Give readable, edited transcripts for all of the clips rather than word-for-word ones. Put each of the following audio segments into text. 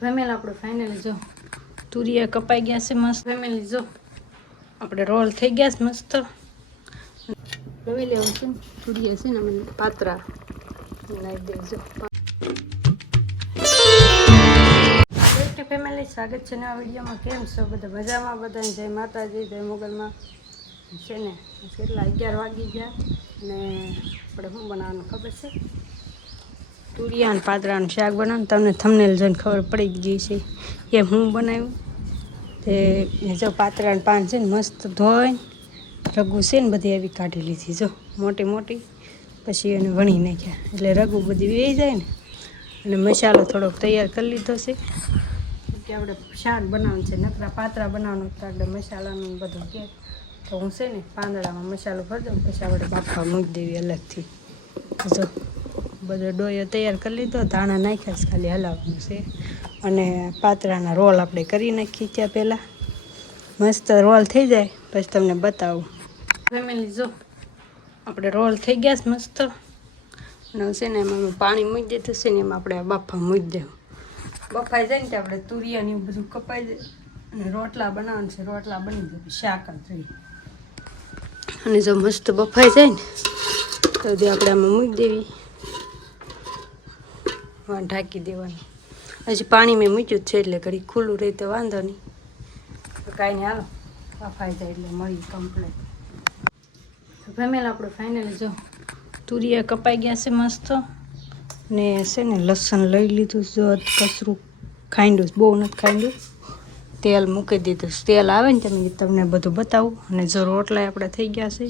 Family આપણે finally જો તુરિયા કપાઈ ગયા છે મસ્ત. ફેમિલી જો આપણે રોલ થઈ ગયા છે મસ્ત. લઈ લેવું છે તુરિયા છે ને અમે પાત્રા નાખી દેજો. ફેમિલી સ્વાગત છે નવા વિડીયોમાં. કેમ છો બધા? મજામાં? બધાને જય માતાજી, જય મોગલમાં. છે ને કેટલા 11 વાગી ગયા ને આપણે શું બનાવવાનું ખબર છે? તુરિયા અને પાતરાનું શાક બનાવવાનું. તમને થંબનેલ જોઈને ખબર પડી ગઈ છે એમ હું બનાવ્યું. તે જો પાતરાનું પાન છે ને મસ્ત ધોઈને રગું છે ને બધી એવી કાઢી લીધી જો મોટી મોટી, પછી એને વણી નાખ્યા એટલે રગું બધી વેઈ જાય ને. અને મસાલો થોડોક તૈયાર કરી લીધો છે કે આપણે શાક બનાવવાનું છે. નકરા પાતરા બનાવવાનું તો આપણે મસાલાનું બધું કે તો હું છે ને પાંદડામાં મસાલો ભરી દઉં, પછી આપણે બાફા મૂકી દેવી અલગથી. જો બધો ડોયો તૈયાર કરી લીધો, ધાણા નાખ્યા છે, ખાલી હલાવવાનું છે. અને પાતરાના રોલ આપણે કરી નાખીએ ત્યાં પહેલાં. મસ્ત રોલ થઈ જાય પછી તમને બતાવું. ફેમિલી જો આપણે રોલ થઈ ગયા છે મસ્ત. અને છે ને એમાં પાણી મૂકી દીધું છે ને એમાં આપણે આ બાફા મૂકી દેવું. બફાઈ જાય ને ત્યાં આપણે તુરિયાને એવું બધું કપાઈ જાય અને રોટલા બનાવવાનું છે. રોટલા બની જાય શાક જ થઈ. અને જો મસ્ત બફાઈ જાય ને તો આપણે આમાં મૂકી દેવી, ઢાંકી દેવાનું. હજી પાણી મેં મૂક્યું જ છે એટલે ઘડી ખુલ્લું રહે તો વાંધો નહીં. કાંઈ નહીં, હાલો બફાઈ જાય એટલે મળી કમ્પ્લેટ. ફેમિલી આપણે ફાઇનલી જો તુરિયા કપાઈ ગયા છે મસ્ત. ને છે ને લસણ લઈ લીધું, જો કચરું ખાંડ્યું, બહુ નથી ખાંડ્યું. તેલ મૂકી દીધું, તેલ આવે ને તમને બધું બતાવું. અને જો રોટલા આપણે થઈ ગયા છે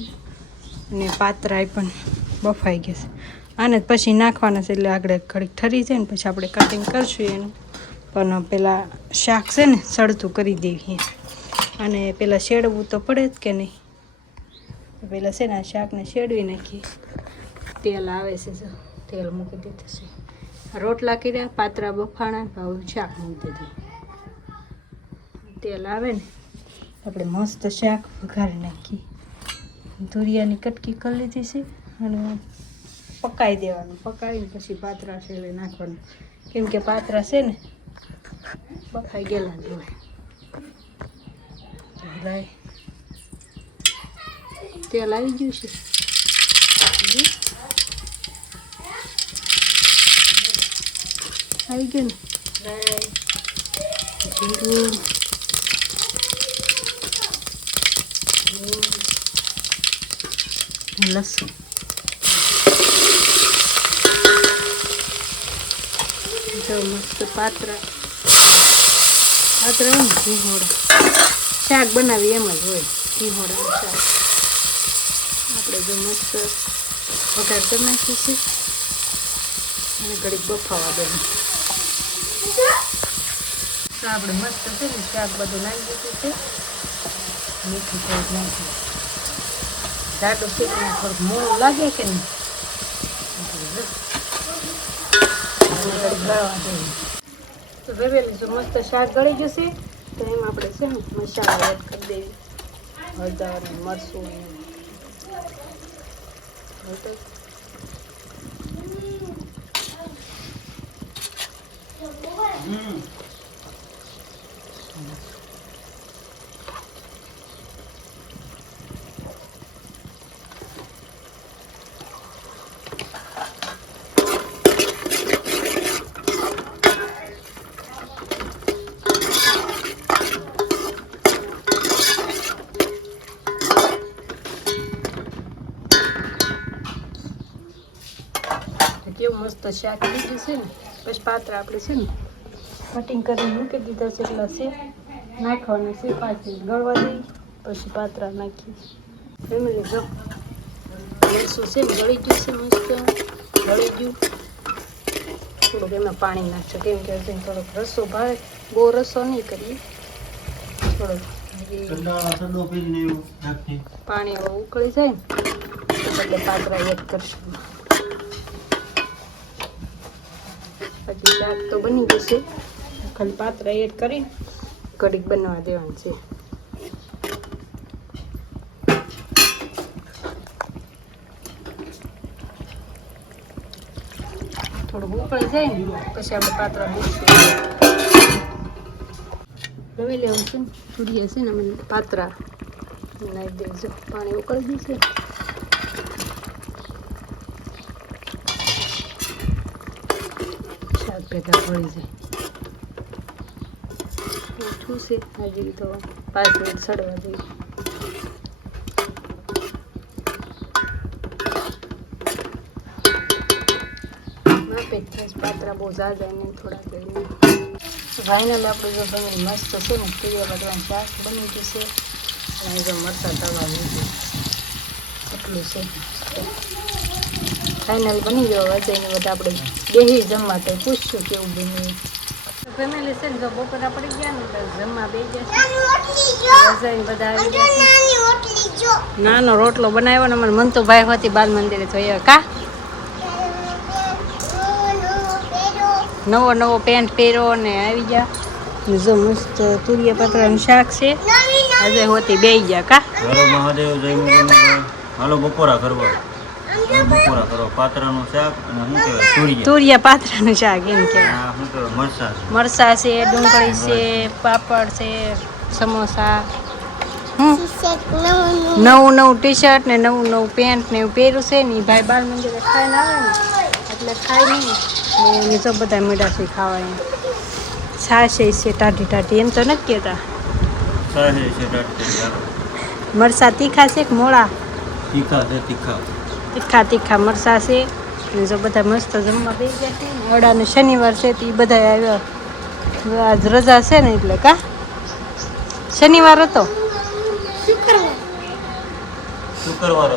અને પાતરા પણ બફાઈ ગયા છે. આને પછી નાખવાના છે એટલે આગળ ઘડીક ઠરી જાય ને પછી આપણે કટિંગ કરશું એનું. પણ પેલા શાક છે ને સળતું કરી દેવી. અને પેલા શેડવું તો પડે જ કે નહીં. પેલા છે ને આ શાકને શેડવી નાખીએ. તેલ આવે છે જો તેલ મૂકી દીધું છે. રોટલા કર્યા, પાતરા બફાણા, ભાવ શાક મૂકી દીધું. તેલ આવે ને આપણે મસ્ત શાક વઘારી નાખીએ. તુરિયાની કટકી કરી લીધી છે અને પકાવી દેવાનું. પકાવીને પછી પાતરા છેલ્લે નાખવાનું, કેમ કે પાતરા છે ને બફાઈ ગયેલા જ હોય. તેલ આવી ગયું છે. આવી ગયું ને જીરું, લસણ, જો મસ્ત પાતરા હોય ને ઘીહોડા શાક બનાવી એમ જ હોય. ઘીહોડાનું શાક આપણે જો મસ્ત વઘાર કરી નાખીએ છીએ અને ઘડીક બફાવા દેવું. તો આપણે મસ્ત છે ને શાક બધું નાખી દીધું છે. મીઠું થોડુંક નાખીએ. જાડું શીખને થોડુંક મોડું લાગે કે નહીં ગળવા દેવું. તો વેવેલી જો મસ્ત શાક ગળી જશે તો એમાં આપણે છે ને મસાલા એડ કરી દેવી. હળદર, મરચું, કેવું મસ્ત શાક લીધું છે ને. પછી પાત્રા આપણે છે ને કટિંગ કરીને મૂકી દીધા છે એટલા છે નાખવાના છે. 5 મિનિટ ગળવા દઈ પછી પાત્રા નાખીએ. ફેમિલી જો મરચું છે ને ગળી ગયું છે મસ્ત ગળી ગયું. થોડુંક એમાં પાણી નાખશે કેમ કે થોડોક રસો ભાવે, બહુ રસો નહીં કરીએ. થોડોક પાણી ઉકળી જાય ને એટલે પાત્રા એડ કરશું. પછી શાક તો બની જશે, ખાલી પાત્રા એડ કરી ઘડીક બનાવવા દેવાનું છે. થોડુંક ઉકળી જાય ને પછી આપણે પાત્રા મૂકીશું. રવી લેવું છે ને તુરિયા છે ને અમે પાત્રા નાખી દેજો પાણી ઉકળી જશે શાક ભેગા ભળી જાય મીઠું છે હજી તો 5 મિનિટ સડવા દઈએ પાત્રા બહુ ઝાઝા ને થોડા કરીને ફાઇનલ આપણે જો તમે મસ્ત છે ને તુરિયા બટાકાનું શાક બની જશે અને જો મરચાં તળવા મૂકી એટલું છે ફાઇનલ બની ગયો વચાઈને બધા આપણે બેસી જમવા તો પૂછશું કેવું બન્યું ફેમિલી છે ને જો બપોરા પડી ગયા ને તો જમવા બે ગયા વચાઈને બધા આવી ગયા નાનો રોટલો બનાવ્યો ને મને મંતુભાઈ હતી બાલ મંદિરે જોઈએ કા નવો પેન્ટ પહેર્યો ને આવી ગયા જો મસ્ત તુરિયા પાત્રાનું શાક છે આજે હોતી બે ગયા કા મહાદેવ જય મુરલીધર હાલો બપોરા કરવા પાત્રાનું શાક અને શું કહેવાય તુરિયા પાત્રાનું શાક એમ કહેવાય શું કહેવાય મરચાં છે ડુંગળી છે પાપડ છે સમોસા નવું ટી શર્ટ ને નવું પેન્ટ ને એવું પહેર્યું છે ને ભાઈ બાલ મંદિરે ખાઈને આવે ને એટલે ખાઈ નહીં ને તો બધા મીઠાશી ખાવા છાશે છે ટાઢી એમ તો નથી કહેતા મરચાં તીખા છે કે મોળા તીખા મરચાં છે ને જો બધા મસ્ત જમવા બેસી ગયા છે ને અડાનું શનિવાર છે તો એ બધા આવ્યા આજ રજા છે ને એટલે કા શનિવાર હતો શુક્રવાર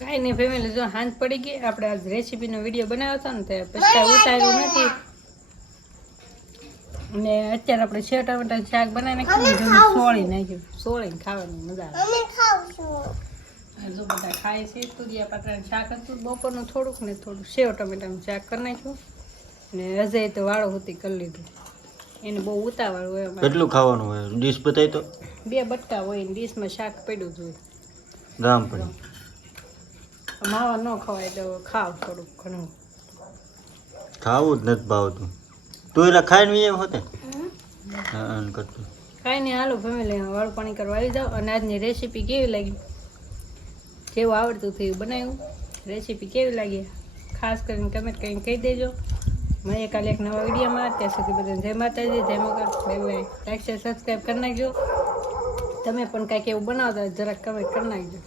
કાંઈ નહીં ફેમિલી જો હાંજ પડી ગઈ આપણે આજ રેસીપીનો વિડીયો બનાવ્યો હતો ને તો પછી કાંઈ ઉતાર્યું નથી અને અત્યારે આપણે સેવ ટમેટાનું શાક બનાવી નાખ્યું સોળીને ખાવાની મજા આવે જો બધા ખાય છે તુરિયા પાત્રાનું શાક હતું બપોરનું થોડુંક ને થોડું સેવ ટમેટાનું શાક કરી નાખ્યું ને અજય તો વાળો હોતી કરી લીધું એને બહુ ઉતાવળ હોય કેટલું ખાવાનું હોય ડીશ બતાવી તો 2 બટકા હોય ને ડીશમાં શાક પડ્યું જ હોય ગામ પડે માવા ન ખવાય તો ખાવ થોડુંક ઘણું ખાવું જ નથી ભાવતું તું એલા ખાઈને એમ હોતે હા કરતું કાંઈ નહીં હાલો ફેમિલી વાળું પાણી કરવા આવી જાઓ અને આજની રેસીપી કેવી લાગી જેવું આવડતું થયું બનાવ્યું રેસીપી કેવી લાગી ખાસ કરીને કમેન્ટ કરીને કહી દેજો મળીએ કાલે એક નવા વિડીયોમાં ત્યાં સુધી બધાને જય માતાજી જય Mogal bye bye like share subscribe કરી નાખજો તમે પણ કાંઈક એવું બનાવતા જરાક કમેન્ટ કરી નાખજો